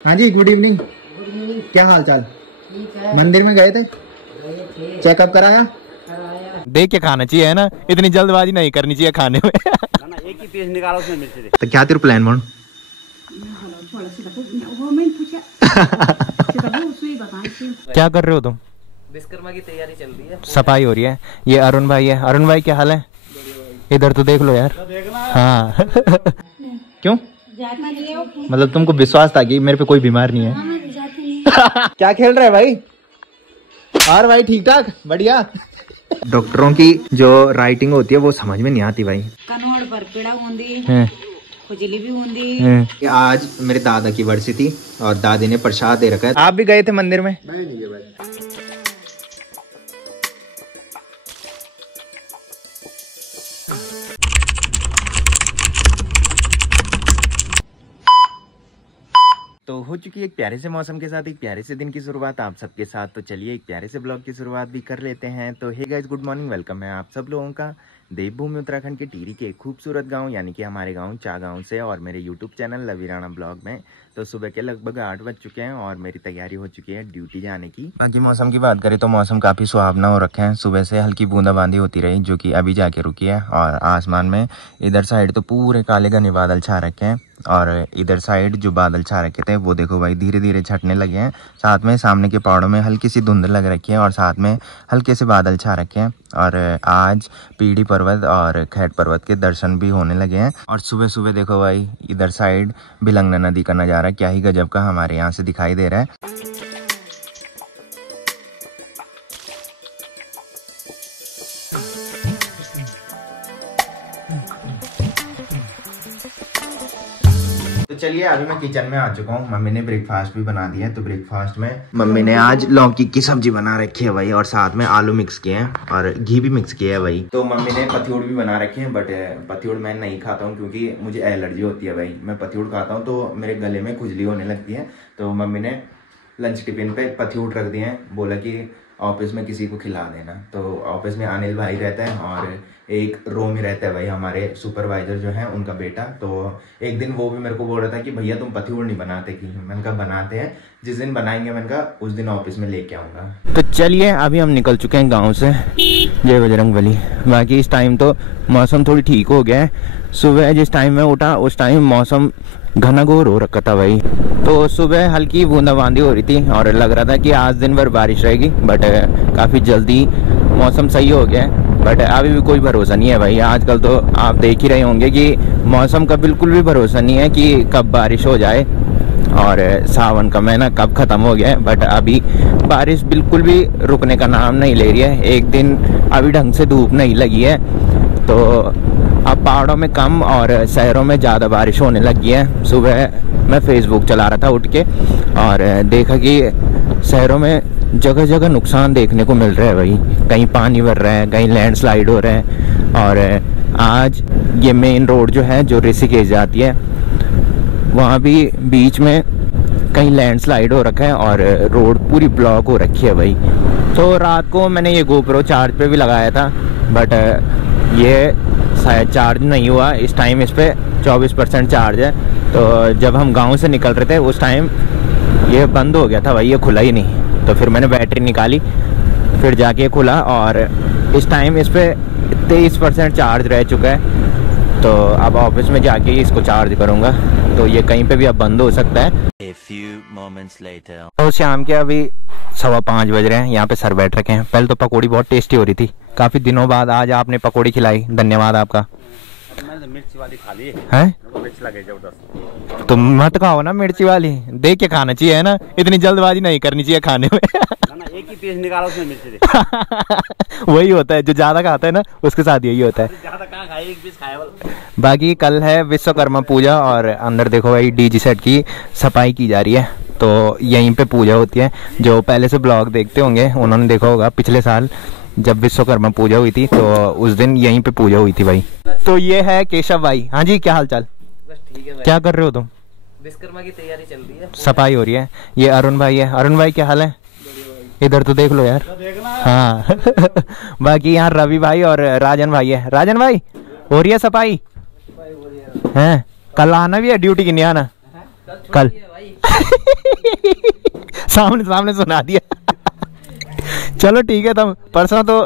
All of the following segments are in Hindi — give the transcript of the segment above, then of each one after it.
हाँ जी, गुड इवनिंग। क्या हाल चाल? मंदिर में गए थे, चेकअप कराया? देख के खाना चाहिए है ना, इतनी जल्दबाजी नहीं करनी चाहिए खाने में। ना एक ही पीस निकालो उसमें मिर्ची दे। तो क्या तेरा प्लान बन? क्या कर रहे हो तुम? विश्वकर्मा की तैयारी चल रही है, सफाई हो रही है। ये अरुण भाई है। अरुण भाई क्या हाल है? इधर तो देख लो यार। हाँ। क्यों? मतलब तुमको विश्वास था कि मेरे पे कोई बीमार नहीं है? क्या खेल रहे भाई? और भाई ठीक ठाक, बढ़िया। डॉक्टरों की जो राइटिंग होती है वो समझ में नहीं आती भाई। कनौड़ पर पेड़ा होंदी, खुजली भी होंदी। आज मेरे दादा की वर्षी थी और दादी ने प्रसाद दे रखा है। आप भी गए थे मंदिर में? नहीं गए भाई। तो हो चुकी है एक प्यारे से मौसम के साथ एक प्यारे से दिन की शुरुआत आप सबके साथ। तो चलिए एक प्यारे से ब्लॉग की शुरुआत भी कर लेते हैं। तो hey guys, good morning, welcome है आप सब लोगों का देवभूमि उत्तराखंड के टिहरी के एक खूबसूरत गांव यानी कि हमारे गांव चागांव से और मेरे यूट्यूब चैनल लवीराणा ब्लॉग में। तो सुबह के लगभग 8 बज चुके हैं और मेरी तैयारी हो चुकी है ड्यूटी जाने की। बाकी मौसम की बात करें तो मौसम काफ़ी सुहावना हो रखा है। सुबह से हल्की बूंदाबांदी होती रही जो कि अभी जाके रुकी है। और आसमान में इधर साइड तो पूरे काले घने बादल छा रखे हैं और इधर साइड जो बादल छा रखे थे वो देखो भाई धीरे धीरे छटने लगे हैं। साथ में सामने के पहाड़ों में हल्की सी धुंध लग रखी है और साथ में हल्के से बादल छा रखे हैं। और आज पीढ़ी पर्वत और खैट पर्वत के दर्शन भी होने लगे हैं। और सुबह सुबह देखो भाई इधर साइड भिलंगना नदी का नज़ारा क्या ही गजब का हमारे यहाँ से दिखाई दे रहा है। चलिए अभी मैं किचन में आ चुका हूँ। मम्मी ने ब्रेकफास्ट भी बना दिया है। तो ब्रेकफास्ट में मम्मी ने आज लौकी की सब्जी बना रखी है भाई और साथ में आलू मिक्स किए हैं और घी भी मिक्स किया है भाई। तो मम्मी ने पत्यूड़ भी बना रखे हैं बट पत्यूड़ मैं नहीं खाता हूँ क्योंकि मुझे एलर्जी होती है भाई। मैं पत्यूड़ खाता हूँ तो मेरे गले में खुजली होने लगती है। तो मम्मी ने लंच टिफिन पे पत्यूड़ रख दिए हैं, बोला कि ऑफिस में किसी को खिला देना। तो ऑफिस में अनिल भाई रहता है और एक रोमी रहता है भाई, हमारे सुपरवाइजर जो है उनका बेटा। तो एक दिन वो भी मेरे को बोल रहा था कि भैया तुम पत्यूड़ नहीं बनाते कि? मैंने कहा बनाते हैं, जिस दिन बनाएंगे मैंने कहा उस दिन ऑफिस में लेके आऊँगा। तो चलिए अभी हम निकल चुके हैं गाँव से। जय बजरंगबली। बाकी इस टाइम तो मौसम थोड़ी ठीक हो गया है। सुबह जिस टाइम में उठा उस टाइम मौसम घनाघोर हो रखा था भाई। तो सुबह हल्की बूंदाबांदी हो रही थी और लग रहा था कि आज दिन भर बारिश रहेगी बट काफ़ी जल्दी मौसम सही हो गया है। बट अभी भी कोई भरोसा नहीं है भाई। आजकल तो आप देख ही रहे होंगे कि मौसम का बिल्कुल भी भरोसा नहीं है कि कब बारिश हो जाए और सावन का महीना कब ख़त्म हो गया है। बट अभी बारिश बिल्कुल भी रुकने का नाम नहीं ले रही है। एक दिन अभी ढंग से धूप नहीं लगी है तो अब पहाड़ों में कम और शहरों में ज़्यादा बारिश होने लगी है। सुबह मैं फेसबुक चला रहा था उठ के और देखा कि शहरों में जगह जगह नुकसान देखने को मिल रहा है भाई। कहीं पानी भर रहा है, कहीं लैंडस्लाइड हो रहा है। और आज ये मेन रोड जो है जो ऋषिकेश जाती है वहाँ भी बीच में कहीं लैंडस्लाइड हो रखा है और रोड पूरी ब्लॉक हो रखी है भाई। तो रात को मैंने ये गोप्रो चार्ज पे भी लगाया था बट ये शायद चार्ज नहीं हुआ। इस टाइम इस पर 24% चार्ज है। तो जब हम गांव से निकल रहे थे उस टाइम ये बंद हो गया था भाई, ये खुला ही नहीं। तो फिर मैंने बैटरी निकाली फिर जाके खुला और इस टाइम इस पर 23% चार्ज रह चुका है। तो अब ऑफिस में जाके ही इसको चार्ज करूँगा। तो ये कहीं पे भी अब बंद हो सकता है। A few moments later. तो शाम के अभी 5:15 बज रहे हैं। यहाँ पे सर बैठ रखे हैं। पहले तो पकौड़ी बहुत टेस्टी हो रही थी। काफ़ी दिनों बाद आज आपने पकौड़ी खिलाई, धन्यवाद आपका। मैंने तो मिर्ची वाली खा ली है? मिर्च लगे जबरदस्त। तुम मत खाओ ना मिर्ची वाली, देख के खाना चाहिए है ना, इतनी जल्दबाजी नहीं करनी चाहिए खाने में। ना एक ही पीस निकालो उसमें मिर्ची दे। वही होता है जो ज्यादा खाता है ना उसके साथ यही होता है। ज्यादा कहाँ खाए, एक पीस खाए वाला। बाकी कल है विश्वकर्मा पूजा और अंदर देखो भाई डीजी सेट की सफाई की जा रही है। तो यहीं पे पूजा होती है। जो पहले से ब्लॉग देखते होंगे उन्होंने देखा होगा पिछले साल जब विश्वकर्मा पूजा हुई थी तो उस दिन यहीं पे पूजा हुई थी भाई। तो ये है केशव भाई। हाँ जी, क्या हाल चाल? बस ठीक है भाई। क्या कर रहे हो तुम? विश्वकर्मा की तैयारी चल रही है, सफाई हो रही है। ये अरुण भाई है। अरुण भाई क्या हाल है? इधर तो देख लो यार। हाँ। बाकी यहाँ रवि भाई और राजन भाई है। राजन भाई हो रही है सफाई? है कल आना भी है ड्यूटी की? नहीं आना कल? सामने सामने सुना दिया। चलो ठीक है, तुम परसों तो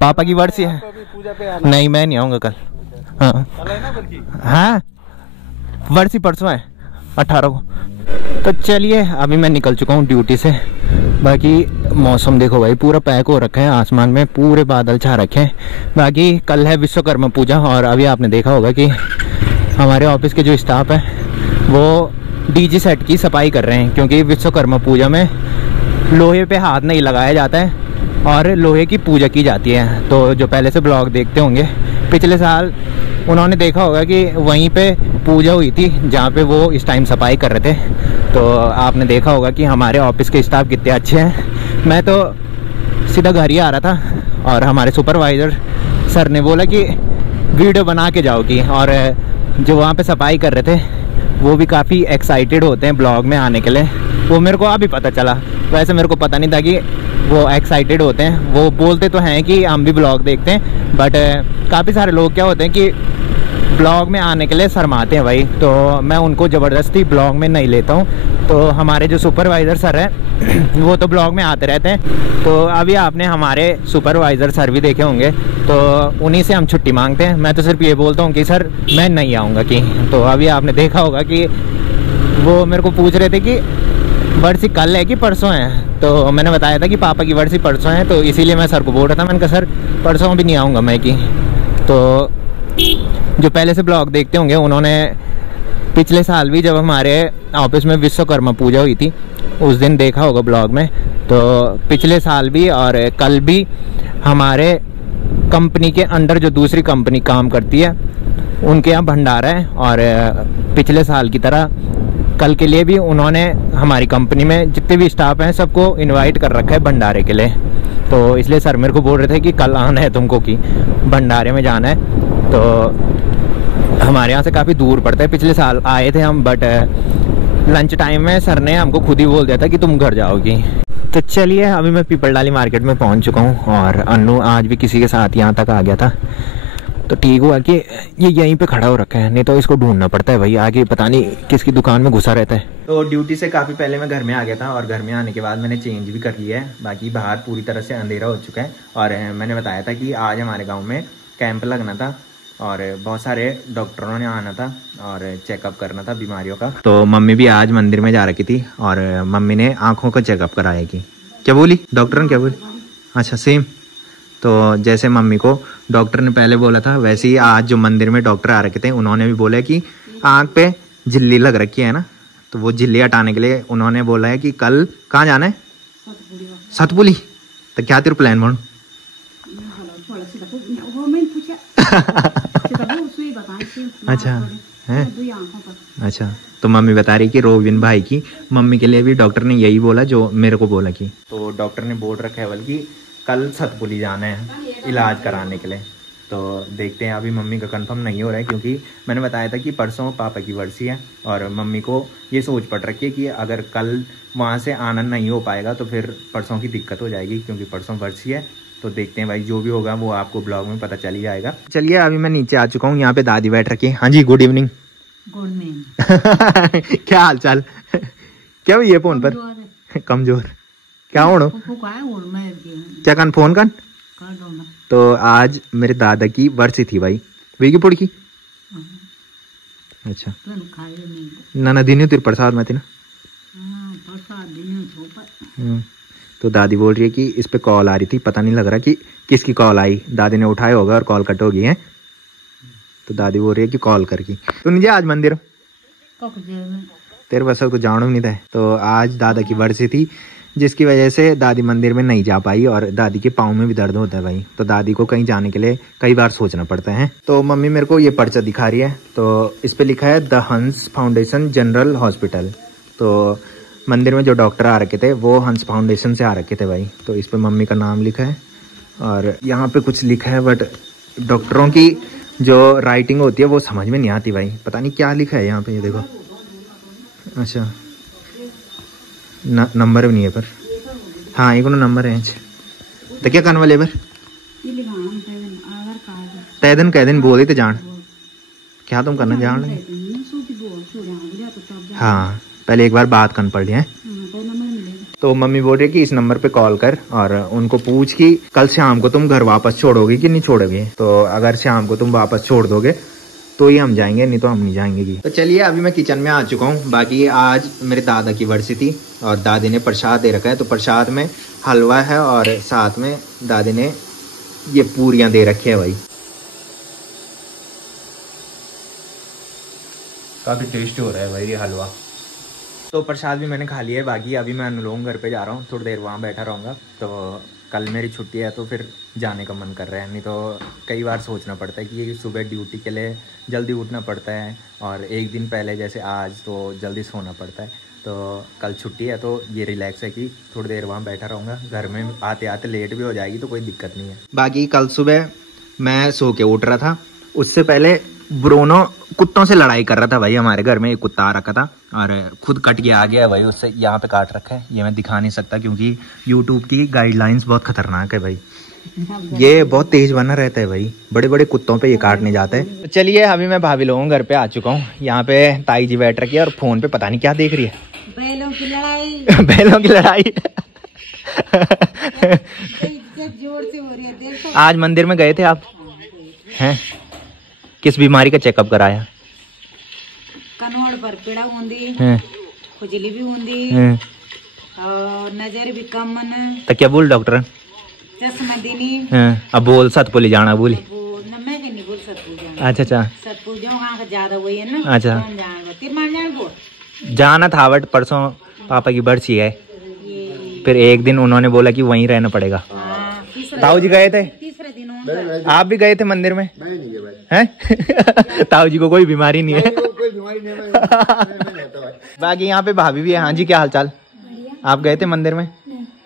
पापा की वर्षी है। नहीं मैं नहीं आऊँगा कल। हाँ हाँ वर्षी परसों है 18 को। तो चलिए अभी मैं निकल चुका हूँ ड्यूटी से। बाकी मौसम देखो भाई, पूरा पैक हो रखा है, आसमान में पूरे बादल छा रखे हैं। बाकी कल है विश्वकर्मा पूजा, और अभी आपने देखा होगा कि हमारे ऑफिस के जो स्टाफ है वो डीजे सेट की सफाई कर रहे हैं, क्योंकि विश्वकर्मा पूजा में लोहे पे हाथ नहीं लगाया जाता है और लोहे की पूजा की जाती है। तो जो पहले से ब्लॉग देखते होंगे, पिछले साल उन्होंने देखा होगा कि वहीं पे पूजा हुई थी जहाँ पे वो इस टाइम सफाई कर रहे थे। तो आपने देखा होगा कि हमारे ऑफिस के स्टाफ कितने अच्छे हैं। मैं तो सीधा घर ही आ रहा था और हमारे सुपरवाइज़र सर ने बोला कि वीडियो बना के जाओ की, और जो वहाँ पे सफाई कर रहे थे वो भी काफ़ी एक्साइटेड होते हैं ब्लॉग में आने के लिए। वो मेरे को अभी पता चला, वैसे मेरे को पता नहीं था कि वो एक्साइटेड होते हैं। वो बोलते तो हैं कि हम भी ब्लॉग देखते हैं, बट काफ़ी सारे लोग क्या होते हैं कि ब्लॉग में आने के लिए शर्माते हैं भाई। तो मैं उनको ज़बरदस्ती ब्लॉग में नहीं लेता हूँ। तो हमारे जो सुपरवाइज़र सर हैं वो तो ब्लॉग में आते रहते हैं। तो अभी आपने हमारे सुपरवाइज़र सर भी देखे होंगे, तो उन्हीं से हम छुट्टी मांगते हैं। मैं तो सिर्फ ये बोलता हूँ कि सर मैं नहीं आऊँगा कि। तो अभी आपने देखा होगा कि वो मेरे को पूछ रहे थे कि वर्षी कल है कि परसों है। तो मैंने बताया था कि पापा की वर्षी परसों है, तो इसीलिए मैं सर को बोल रहा था। मैंने कहा सर परसों भी नहीं आऊँगा मैं कि। तो जो पहले से ब्लॉग देखते होंगे उन्होंने पिछले साल भी जब हमारे ऑफिस में विश्वकर्मा पूजा हुई थी उस दिन देखा होगा ब्लॉग में। तो पिछले साल भी और कल भी हमारे कंपनी के अंडर जो दूसरी कंपनी काम करती है उनके यहाँ भंडारा है, और पिछले साल की तरह कल के लिए भी उन्होंने हमारी कंपनी में जितने भी स्टाफ हैं सबको इनवाइट कर रखा है भंडारे के लिए। तो इसलिए सर मेरे को बोल रहे थे कि कल आना है तुमको कि भंडारे में जाना है। तो हमारे यहाँ से काफ़ी दूर पड़ता है। पिछले साल आए थे हम, बट लंच टाइम में सर ने हमको खुद ही बोल दिया था कि तुम घर जाओगी। तो चलिए अभी मैं पीपलडाली मार्केट में पहुँच चुका हूँ, और अन्नू आज भी किसी के साथ यहाँ तक आ गया था। तो ठीक हुआ कि ये यहीं पे खड़ा हो रखा है, नहीं तो इसको ढूंढना पड़ता है भाई, आगे पता नहीं किसकी दुकान में घुसा रहता है। तो ड्यूटी से काफ़ी पहले मैं घर में आ गया था, और घर में आने के बाद मैंने चेंज भी कर लिया है। बाकी बाहर पूरी तरह से अंधेरा हो चुका है, और मैंने बताया था कि आज हमारे गाँव में कैंप लगना था और बहुत सारे डॉक्टरों ने आना था और चेकअप करना था बीमारियों का। तो मम्मी भी आज मंदिर में जा रखी थी, और मम्मी ने आँखों का चेकअप कराया कि क्या बोली डॉक्टर ने, क्या बोली? अच्छा सेम। तो जैसे मम्मी को डॉक्टर ने पहले बोला था वैसे ही आज जो मंदिर में डॉक्टर आ रखे थे उन्होंने भी बोला कि आँख पे झिल्ली लग रखी है ना, तो वो झिल्ली हटाने के लिए उन्होंने बोला है कि कल कहाँ जाना है? सतपुली। तो क्या तेरे प्लान बन? अच्छा है, अच्छा। तो मम्मी बता रही कि रोविन भाई की मम्मी के लिए भी डॉक्टर ने यही बोला जो मेरे को बोला कि। तो डॉक्टर ने बोल रखा है बल्कि कल सतपुली जाना है इलाज कराने के लिए। तो देखते हैं, अभी मम्मी का कंफर्म नहीं हो रहा है, क्योंकि मैंने बताया था कि परसों पापा की वर्षी है, और मम्मी को ये सोच पड़ रखी है कि अगर कल वहाँ से आना नहीं हो पाएगा तो फिर परसों की दिक्कत हो जाएगी, क्योंकि परसों वर्षी है। तो देखते हैं भाई, जो भी होगा वो आपको ब्लॉग में पता चल ही जाएगा। चलिए अभी मैं नीचे आ चुका हूँ, यहाँ पे दादी बैठ रखी है। हाँ जी, गुड इवनिंग। Good evening. क्या हाल चाल? क्या हुई है फोन पर? कमजोर क्या हो? क्या कान फोन कान? तो आज मेरे दादा की वर्षी थी भाई, वीगी पुड़ की। अच्छा ना ना दिन तेरे प्रसाद में थी ना। तो दादी बोल रही है कि इस पे कॉल आ रही थी, पता नहीं लग रहा कि किसकी कॉल आई। दादी ने उठाया होगा और कॉल कट हो गई है। तो दादी बोल रही है कि कॉल करके तू नहीं जा आज मंदिर, तेरे बस तो जानो नहीं था। तो आज दादा की वर्षी थी, जिसकी वजह से दादी मंदिर में नहीं जा पाई, और दादी के पाँव में भी दर्द होता है भाई। तो दादी को कहीं जाने के लिए कई बार सोचना पड़ता है। तो मम्मी मेरे को ये पर्चा दिखा रही है, तो इस पे लिखा है द हंस फाउंडेशन जनरल हॉस्पिटल। तो मंदिर में जो डॉक्टर आ रखे थे वो हंस फाउंडेशन से आ रखे थे भाई। तो इस पे मम्मी का नाम लिखा है, और यहाँ पे कुछ लिखा है, बट डॉक्टरों की जो राइटिंग होती है वो समझ में नहीं आती भाई। पता नहीं क्या लिखा है यहाँ पे, ये देखो। अच्छा नंबर भी नहीं है पर, हाँ एक नंबर है। तो क्या करने वाले पर तैदन कह दिन बोले तो जान क्या तुम करना जान लगे। हाँ पहले एक बार बात करना पड़ रही है। तो मम्मी बोल रही है कि इस नंबर पे कॉल कर और उनको पूछ कि कल शाम को तुम घर वापस छोड़ोगे कि नहीं छोड़ोगे। तो अगर शाम को तुम वापस छोड़ दोगे तो ही हम जाएंगे, नहीं तो हम नहीं जाएंगे। तो चलिए अभी मैं किचन में आ चुका हूँ। बाकी आज मेरे दादा की वर्षी थी और दादी ने प्रसाद दे रखा है। तो प्रसाद में हलवा है और साथ में दादी ने ये पूरियां दे रखी है भाई। काफी टेस्टी हो रहा है भाई ये हलवा। तो प्रसाद भी मैंने खा लिया है। बाकी अभी मैं अनुलोम घर पे जा रहा हूँ, थोड़ी देर वहाँ बैठा रहूँगा। तो कल मेरी छुट्टी है तो फिर जाने का मन कर रहा है, नहीं तो कई बार सोचना पड़ता है कि सुबह ड्यूटी के लिए जल्दी उठना पड़ता है और एक दिन पहले जैसे आज तो जल्दी सोना पड़ता है। तो कल छुट्टी है तो ये रिलैक्स है कि थोड़ी देर वहाँ बैठा रहूँगा। घर में आते आते लेट भी हो जाएगी तो कोई दिक्कत नहीं है। बाकी कल सुबह मैं सो के उठ रहा था, उससे पहले ब्रोनो कुत्तों से लड़ाई कर रहा था भाई। हमारे घर में एक कुत्ता आ रखा था और खुद कट के आ गया भाई, उससे यहाँ पे काट रखा है। ये मैं दिखा नहीं सकता क्योंकि यूट्यूब की गाइडलाइंस बहुत खतरनाक है भाई। ये बहुत तेज बना रहता है भाई, बड़े बड़े कुत्तों पे ये काटने जाता है। तो चलिए अभी मैं भाभी लोगों घर पे आ चुका हूँ। यहाँ पे ताई जी बैठ रखी है और फोन पे पता नहीं क्या देख रही है। बैलों की लड़ाई बैलों की लड़ाई जोर से हो रही है। आज मंदिर में गए थे आप हैं? किस बीमारी का चेकअप कराया? कनोड़ पर पीड़ा होंदी, खुजली भी होंदी और नजर भी कम मन। तो क्या बोल डॉक्टर? चश्मा देनी। अब बोल सतपुली जाना बोली। मैं नहीं बोल सतपुर जाना। अच्छा अच्छा सतपुर जाऊँ ज्यादा वही है ना। अच्छा जान जाना था बट परसों पापा की बर्सी है, फिर एक दिन उन्होंने बोला कि वहीं रहना पड़ेगा। ताऊ जी गए थे? तीसरे दिन। आप भी गए थे मंदिर में? हैं? ताऊ जी को कोई बीमारी नहीं है। बाकी यहाँ पे भाभी भी है। हाँ जी क्या हाल चाल? आप गए थे मंदिर में?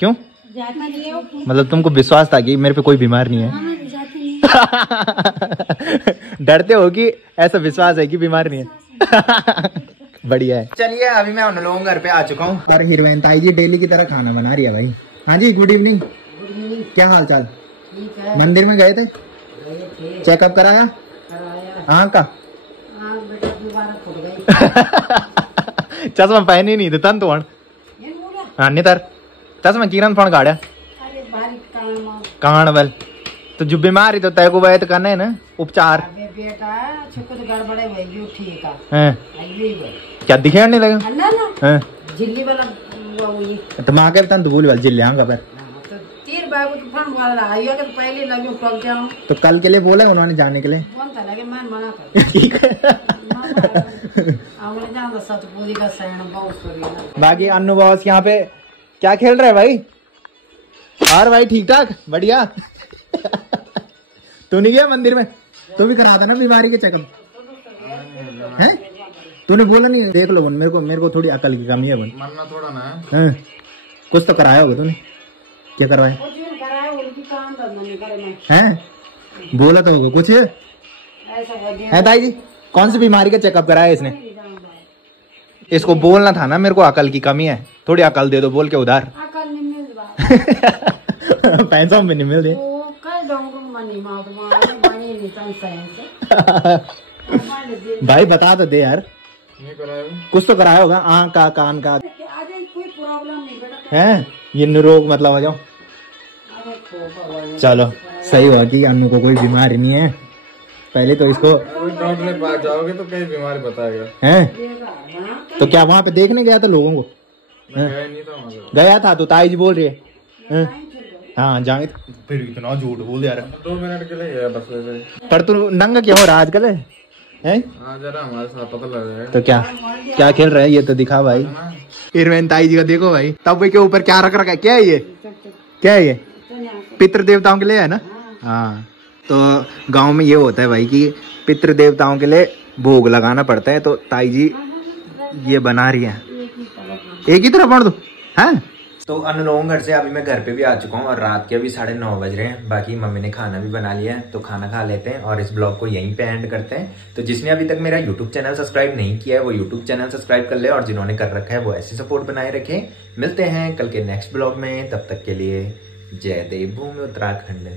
क्यों? मतलब तुमको विश्वास था कि मेरे पे कोई बीमार नहीं है? डरते हो कि ऐसा विश्वास है कि बीमार नहीं है? बढ़िया है। चलिए अभी मैं उन लोगों घर पे आ चुका हूँ और हीरोइन ताई जी डेली की तरह खाना बना रही है भाई। हाँ जी गुड इवनिंग, क्या हाल चाल? मंदिर में गए थे? चेकअप कराया? आँख का? चश्मा पहने नहीं थे तन तो हाँ नहीं तर चश्मा किरण फोन गाड़ा कान बल तो जो बीमारी तो तय को वह तो करना है ना उपचार। क्या दिखे नहीं लगा? झिल्ली वाला तो माँ के तन तो भूल वाल जिले आऊंगा पर तो कल के लिए बोला उन्होंने जाने के लिए। बाकी अन्नू बॉस यहाँ पे क्या खेल रहे भाई? और भाई ठीक ठाक बढ़िया। तू नहीं गया मंदिर में? तू भी करा था ना बीमारी के चेकअप है? तूने बोला नहीं? देख लो मेरे को थोड़ी अकल की कमी है बन, मरना थोड़ा ना। कुछ तो कराया होगा तूने? क्या करवाया है? बोला तो होगा कुछ है ताई जी? कौन सी बीमारी का चेकअप कराया इसने? इसको बोलना था ना मेरे को अकल की कमी है, थोड़ी अकल दे दो बोल के उधार। पैसा में नहीं मिल रही। भाई बता तो दे यार, कुछ तो कराया होगा आँख का कान का है? ये निरोग मतलब आ जाओ। चलो सही हुआ कि अन्नू को कोई बीमारी नहीं है। पहले तो इसको डॉक्टर के पास जाओगे तो कई बीमारी बताएगा हैं? तो क्या वहाँ पे देखने गया था लोगों को? गया था तो ताई जी बोल रही है हाँ जाएंगे। फिर इतना झूठ बोल यार। 2 मिनट के लिए बस। पर तू नंगा क्यों हो रहा आजकल है? जरा हमारे साथ पता लग रहा है। तो क्या खेल रहा है ये तो दिखा भाई। हीरोइन ताई जी का देखो भाई, तब के ऊपर क्या रख रखा है? क्या है ये? क्या है ये? पितृ देवताओं के लिए है ना? हाँ तो गांव में ये होता है भाई कि पितृ देवताओं के लिए भोग लगाना पड़ता है। तो ताई जी ये बना रही है। एक ही तरफ पढ़ दो है। तो अनुलोम घर से अभी मैं घर पे भी आ चुका हूँ और रात के अभी 9:30 बज रहे हैं। बाकी मम्मी ने खाना भी बना लिया है तो खाना खा लेते हैं और इस ब्लॉग को यहीं पे एंड करते हैं। तो जिसने अभी तक मेरा यूट्यूब चैनल सब्सक्राइब नहीं किया है वो यूट्यूब चैनल सब्सक्राइब कर ले और जिन्होंने कर रखा है वो ऐसे सपोर्ट बनाए रखे। मिलते हैं कल के नेक्स्ट ब्लॉग में, तब तक के लिए जय देव भूमि उत्तराखंड।